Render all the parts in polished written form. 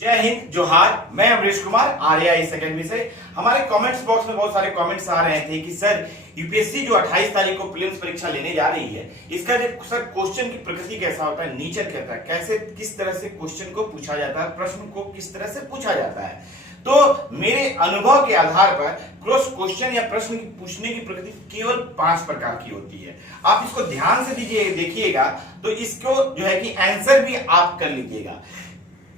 जय हिंद जोहार। मैं अमरीश कुमार आरएआई अकेडमी से। हमारे कमेंट्स बॉक्स में बहुत सारे कमेंट्स आ रहे थे कि सर यूपीएससी जो 28 तारीख को प्रीलिम्स परीक्षा लेने जा रही है, इसका जो सर क्वेश्चन की प्रकृति कैसा होता है, नेचर कैसा है, कैसे किस तरह से क्वेश्चन को पूछा जाता है, प्रश्न को किस तरह से पूछा जाता है। तो मेरे अनुभव के आधार पर क्रॉस क्वेश्चन या प्रश्न की पूछने की प्रकृति केवल 5 प्रकार की होती है। आप इसको ध्यान से देखिएगा तो इसको जो है कि आंसर भी आप कर लीजिएगा।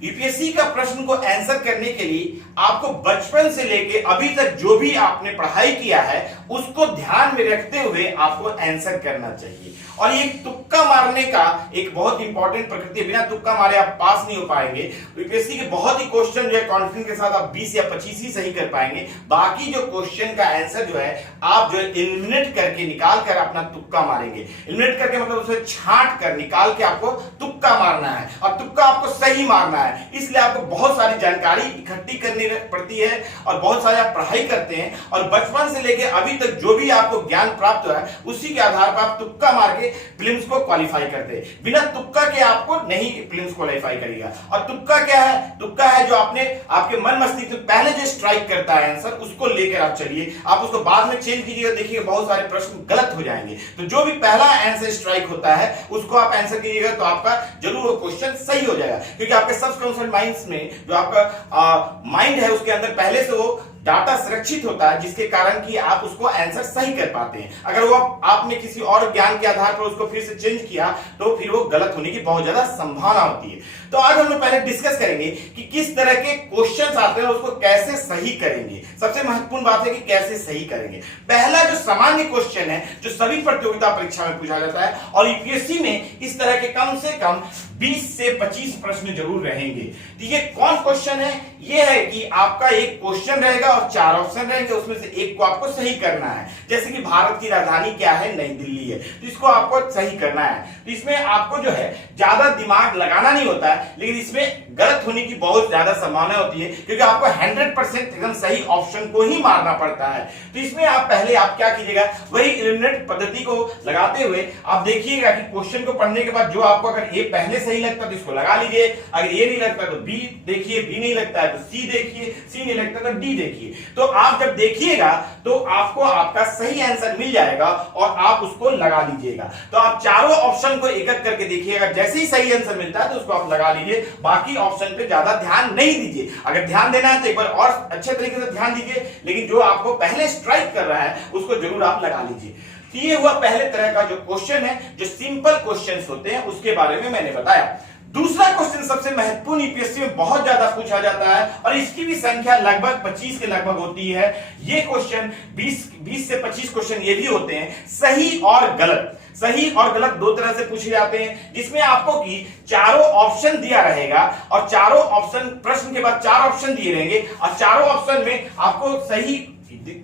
यूपीएससी का प्रश्न को आंसर करने के लिए आपको बचपन से लेके अभी तक जो भी आपने पढ़ाई किया है उसको ध्यान में रखते हुए आपको आंसर करना चाहिए। और ये तुक्का मारने का एक बहुत इंपॉर्टेंट प्रकृति है, बिना तुक्का मारे आप पास नहीं हो पाएंगे। यूपीएससी के बहुत ही क्वेश्चन जो है कॉन्फिडेंस के साथ आप 20 या 25 ही सही कर पाएंगे। बाकी जो क्वेश्चन का आंसर जो है आप जो एलिमिनेट करके निकाल कर अपना तुक्का मारेंगे। एलिमिनेट करके मतलब उसे छांट कर निकाल के आपको तुक्का मारना है और तुक्का आपको सही मारना है। इसलिए आपको बहुत सारी जानकारी इकट्ठी करनी पड़ती है और बहुत सारी आप पढ़ाई करते हैं और बचपन से लेके अभी तक जो भी आपको ज्ञान प्राप्त हुआ है उसी के आधार पर आप तुक्का मार के प्रीलिम्स को क्वालिफाई करते हैं। बिना तुक्का के आपको नहीं प्रीलिम्स क्वालिफाई करेगा। और तुक्का क्या है? तुक्का है जो आपके मन मस्तिष्क में पहले जो स्ट्राइक करता है आंसर, उसको लेकर आप चलिए। आप उसको बाद में चेंज कीजिएगा, देखिए बहुत सारे प्रश्न गलत हो जाएंगे। तो जो भी पहला आंसर स्ट्राइक होता है उसको आप आंसर कीजिएगा तो आपका जरूर वो क्वेश्चन सही हो जाएगा। क्योंकि आपके सबकॉन्शियस माइंड में जो आपका माइंड है उसके अंदर पहले से वो डाटा सुरक्षित होता है, जिसके कारण कि आप उसको आंसर सही कर पाते हैं। अगर वो आपने किसी और ज्ञान के आधार पर उसको फिर से चेंज किया तो फिर वो गलत होने की बहुत ज्यादा संभावना होती है। तो आज हम लोग पहले डिस्कस करेंगे कि किस तरह के क्वेश्चंस आते हैं उसको कैसे सही करेंगे। सबसे महत्वपूर्ण बात है कि कैसे सही करेंगे। पहला जो सामान्य क्वेश्चन है जो सभी प्रतियोगिता परीक्षा में पूछा जाता है और यूपीएससी में इस तरह के कम से कम 20 से 25 प्रश्न जरूर रहेंगे। तो ये कौन क्वेश्चन है? ये है कि आपका एक क्वेश्चन रहेगा और 4 ऑप्शन रहेंगे, उसमें से एक को आपको सही करना है। जैसे कि भारत की राजधानी क्या है? नई दिल्ली है, तो इसको आपको सही करना है। तो इसमें आपको जो है ज्यादा दिमाग लगाना नहीं होता है, लेकिन इसमें गलत होने की बहुत ज्यादा संभावना होती है क्योंकि आपको 100% एकदम सही ऑप्शन को ही मारना पड़ता है। तो इसमें आप पहले आप क्या कीजिएगा, वही एलिमिनेट पद्धति को लगाते हुए आप देखिएगा कि क्वेश्चन को पढ़ने के बाद जो आपको अगर ए पहले सही लगता है तो इसको लगा लीजिए, अगर ए नहीं लगता तो बी देखिए, बी नहीं लगता है तो सी देखिए, सी नहीं लगता तो डी देखिए। तो आप जब देखिएगा तो आपको आपका सही आंसर मिल जाएगा और आप उसको लगा लीजिएगा। तो आप चारों ऑप्शन को एक एक करके देखिएगा, जैसे ही सही आंसर मिलता है तो उसको आप लगा लीजिए। बाकी ऑप्शन पे ज्यादा ध्यान नहीं दीजिए। अगर ध्यान देना है तो एक बार और अच्छे तरीके से ध्यान दीजिए, लेकिन जो आपको पहले स्ट्राइक कर रहा है उसको जरूर आप लगा लीजिए। ये हुआ पहले तरह का जो क्वेश्चन है, जो सिंपल क्वेश्चंस होते हैं उसके बारे में मैंने बताया। दूसरा क्वेश्चन सबसे महत्वपूर्ण यूपीएससी में बहुत ज्यादा पूछा जाता है और इसकी भी संख्या लगभग 25 के लगभग होती है। ये क्वेश्चन 20 से 25 क्वेश्चन ये भी होते हैं सही और गलत। सही और गलत दो तरह से पूछे जाते हैं, जिसमें आपको की चारों ऑप्शन दिया रहेगा और चारों ऑप्शन प्रश्न के बाद 4 ऑप्शन दिए रहेंगे और चारों ऑप्शन में आपको सही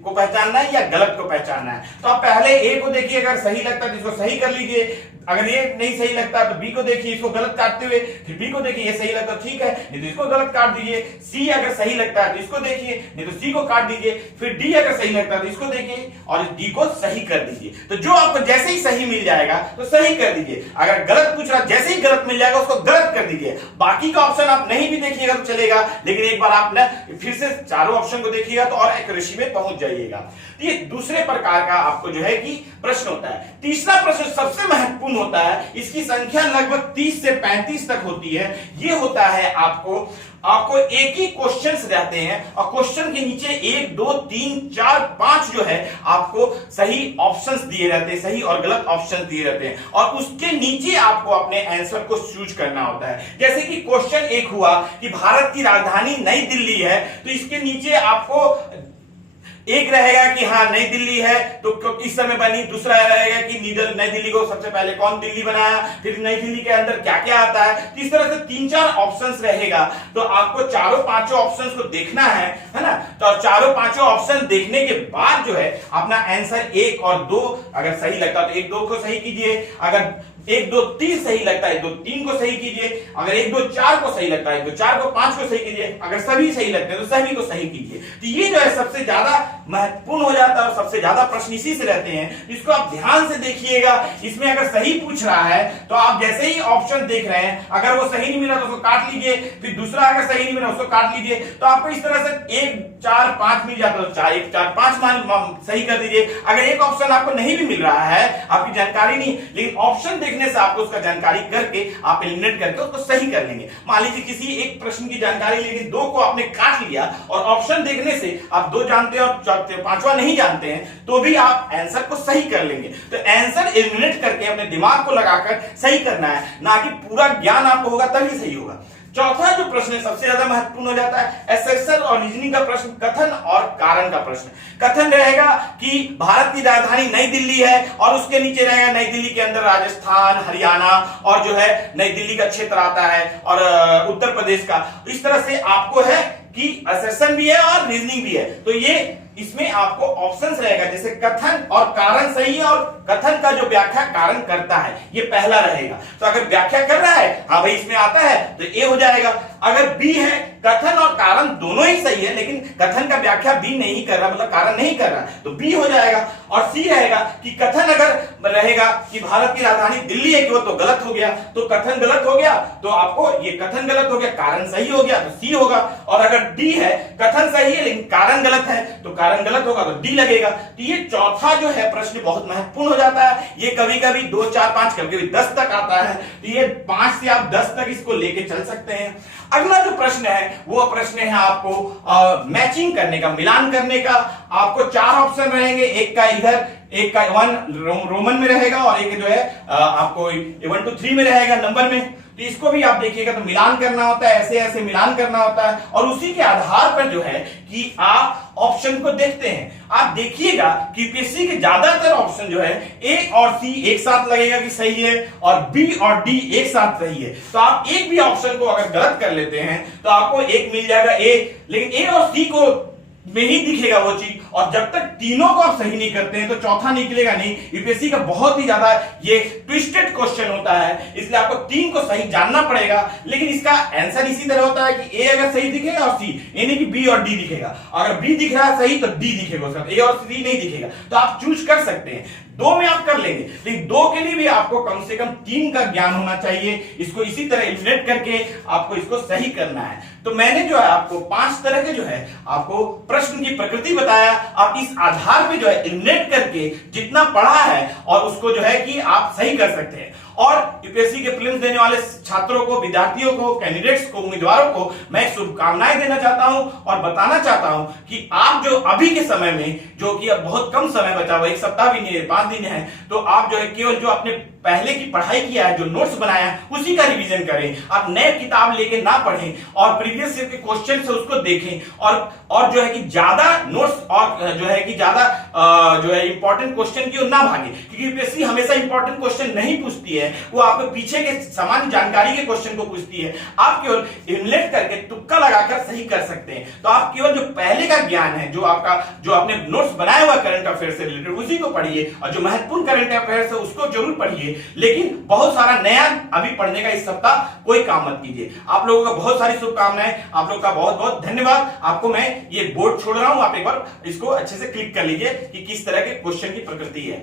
को पहचानना है या गलत को पहचानना है। तो आप पहले ए को देखिए, अगर सही लगता है तो इसको सही कर लीजिए। अगर ये नहीं सही लगता तो बी को देखिए, इसको गलत काटते हुए, फिर बी को देखिए, ये सही लगता ठीक है, नहीं तो इसको गलत काट दीजिए। सी अगर सही लगता है तो इसको देखिए, नहीं तो सी को काट दीजिए। फिर डी अगर सही लगता है तो इसको देखिए और डी को सही कर दीजिए। तो जो आपको जैसे ही सही मिल जाएगा तो सही कर दीजिए। अगर गलत पूछ रहा जैसे ही गलत मिल जाएगा उसको गलत कर दीजिए। बाकी का ऑप्शन आप नहीं भी देखिएगा तो चलेगा, लेकिन एक बार आप ना फिर से चारों ऑप्शन को देखिएगा तो और एक्यूरेसी में पहुंच जाइएगा। ये दूसरे प्रकार का आपको जो है कि प्रश्न होता है। तीसरा प्रश्न सबसे महत्वपूर्ण होता है, इसकी संख्या लगभग 30 से 35 तक होती है। ये होता है आपको एक ही क्वेश्चंस रहते हैं और क्वेश्चन के नीचे 1 2 3 4 5 जो है आपको सही ऑप्शंस दिए रहते हैं, सही और गलत ऑप्शंस दिए रहते हैं और उसके नीचे आपको अपने आंसर को चूज करना होता है। जैसे कि क्वेश्चन 1 हुआ कि भारत की राजधानी नई दिल्ली है, तो इसके नीचे आपको एक रहेगा कि हाँ नई दिल्ली है तो इस समय बनी, दूसरा रहेगा कि नई दिल्ली को सबसे पहले कौन दिल्ली बनाया, फिर नई दिल्ली के अंदर क्या क्या आता है। तो इस तरह से 3-4 ऑप्शंस रहेगा। तो आपको चारों पांचों ऑप्शंस को देखना है ना। तो चारों पांचों ऑप्शन देखने के बाद जो है अपना आंसर 1 और 2 अगर सही लगता तो 1 2 को सही कीजिए, अगर 1 2 3 सही लगता है 1 2 3 को सही कीजिए, अगर 1 2 4 को सही लगता है 1 2 4 को 5 को सही कीजिए, अगर सभी सही लगते हैं तो सभी को सही कीजिए। तो ये जो है सबसे ज्यादा महत्वपूर्ण हो जाता है और सबसे ज्यादा प्रश्न इसी से रहते हैं, इसको आप ध्यान से देखिएगा। इसमें अगर सही पूछ रहा है तो आप जैसे ही ऑप्शन देख रहे हैं, अगर वो सही नहीं मिला तो उसको काट लीजिए, फिर दूसरा अगर सही नहीं मिला उसको काट लीजिए। तो आपको इस तरह से 1 4 5 मिल जाता है तो 4 1 4 5 मान सही कर दीजिए। अगर एक ऑप्शन आपको नहीं भी मिल रहा है, आपकी जानकारी नहीं, लेकिन ऑप्शन देखने से आपको उसका जानकारी करके आप एलिमिनेट करके उसको सही कर लेंगे। मान लीजिए किसी एक प्रश्न की जानकारी लेके 2 को आपने काट लिया और ऑप्शन देखने से आप 2 जानते हैं और 5वां नहीं जानते हैं, तो भी आप आंसर को सही कर लेंगे। तो आंसर एलिमिनेट करके अपने दिमाग को लगाकर सही करना है, ना कि पूरा ज्ञान आपको होगा तभी सही होगा। चौथा जो प्रश्न है सबसे ज्यादा महत्वपूर्ण हो जाता है एसेसन और रीजनिंग का प्रश्न, कथन और कारण का प्रश्न। कथन रहेगा कि भारत की राजधानी नई दिल्ली है और उसके नीचे रहेगा नई दिल्ली के अंदर राजस्थान, हरियाणा और जो है नई दिल्ली का क्षेत्र आता है और उत्तर प्रदेश का। इस तरह से आपको है कि असेसन भी है और रीजनिंग भी है। तो ये इसमें आपको ऑप्शंस रहेगा, जैसे कथन और कारण सही है और कथन का जो व्याख्या कारण करता है ये पहला रहेगा। तो अगर व्याख्या कर रहा है, हाँ भाई इसमें आता है, तो ए हो जाएगा। अगर बी है, कथन और कारण दोनों ही सही है लेकिन कथन का व्याख्या बी नहीं कर रहा, मतलब कारण नहीं कर रहा, तो बी हो जाएगा। और सी रहेगा कि कथन अगर रहेगा कि भारत की राजधानी दिल्ली है कि वो तो गलत हो गया, तो कथन गलत हो गया तो आपको ये कथन गलत हो गया, कारण सही हो गया तो सी होगा। और अगर डी है, कथन सही है लेकिन कारण गलत है तो कारण गलत होगा तो डी लगेगा। तो ये चौथा जो है प्रश्न बहुत महत्वपूर्ण हो जाता है। ये कभी कभी 2 4 5 कभी कभी 10 तक आता है, तो ये 5 से आप 10 तक इसको लेके चल सकते हैं। अगला जो प्रश्न है वो प्रश्न है आपको मैचिंग करने का, मिलान करने का। आपको 4 ऑप्शन रहेंगे, एक का इधर, एक का 1 रोमन में रहेगा और एक जो है आपको 1 2 3 में रहेगा नंबर में। तो इसको भी आप देखिएगा तो मिलान करना होता है, ऐसे ऐसे मिलान करना होता है और उसी के आधार पर जो है कि आप ऑप्शन को देखते हैं। आप देखिएगा कि यूपीएससी के ज्यादातर ऑप्शन जो है ए और सी एक साथ लगेगा कि सही है और बी और डी एक साथ सही है। तो आप एक भी ऑप्शन को अगर गलत कर लेते हैं तो आपको एक मिल जाएगा ए, लेकिन ए और सी को में ही दिखेगा वो चीज, और जब तक तीनों को आप सही नहीं करते हैं तो चौथा निकलेगा नहीं। यूपीएससी का बहुत ही ज्यादा ये ट्विस्टेड क्वेश्चन होता है, इसलिए आपको 3 को सही जानना पड़ेगा। लेकिन इसका आंसर इसी तरह होता है कि ए अगर सही दिखेगा और सी, यानी कि बी और डी दिखेगा। अगर बी दिख रहा है सही तो डी दिखेगा, उसका ए और सी नहीं दिखेगा। तो आप चूज कर सकते हैं, 2 में आप कर लेंगे, लेकिन 2 के लिए भी आपको कम से कम 3 का ज्ञान होना चाहिए। इसको इसी तरह एलिमिनेट करके आपको इसको सही करना है। तो मैंने जो है आपको 5 तरह के जो है आपको प्रश्न की प्रकृति बताया। आप इस आधार पे जो है एलिमिनेट करके जितना पढ़ा है और उसको जो है कि आप सही कर सकते हैं। और यूपीएससी के प्रीलिम्स देने वाले छात्रों को, विद्यार्थियों को, कैंडिडेट्स को, उम्मीदवारों को मैं शुभकामनाएं देना चाहता हूं और बताना चाहता हूं कि आप जो अभी के समय में, जो कि अब बहुत कम समय बचा हुआ, 1 सप्ताह भी नहीं है, 5 दिन है, तो आप जो है केवल जो अपने पहले की पढ़ाई किया है, जो नोट्स बनाया है, उसी का रिवीजन करें। आप नए किताब लेके ना पढ़ें और प्रीवियस ईयर के क्वेश्चन से उसको देखें और जो है कि ज्यादा नोट्स और जो है कि ज्यादा जो है इंपॉर्टेंट क्वेश्चन की ओर ना भागे, क्योंकि यूपीएससी हमेशा इंपॉर्टेंट क्वेश्चन नहीं पूछती है, वो आपको पीछे के सामान्य जानकारी के क्वेश्चन को पूछती है। आप केवल एलिमिनेट करके तुक्का लगाकर सही कर सकते हैं। तो आप केवल जो पहले का ज्ञान है, जो आपका जो आपने नोट्स बनाया हुआ करंट अफेयर से रिलेटेड, उसी को पढ़िए और जो महत्वपूर्ण करंट अफेयर है उसको जरूर पढ़िए, लेकिन बहुत सारा नया अभी पढ़ने का इस सप्ताह कोई काम मत कीजिए। आप लोगों का बहुत सारी शुभकामनाएं, आप लोगों का बहुत बहुत धन्यवाद। आपको मैं ये बोर्ड छोड़ रहा हूं, आप एक बार इसको अच्छे से क्लिक कर लीजिए कि किस तरह के क्वेश्चन की प्रकृति है।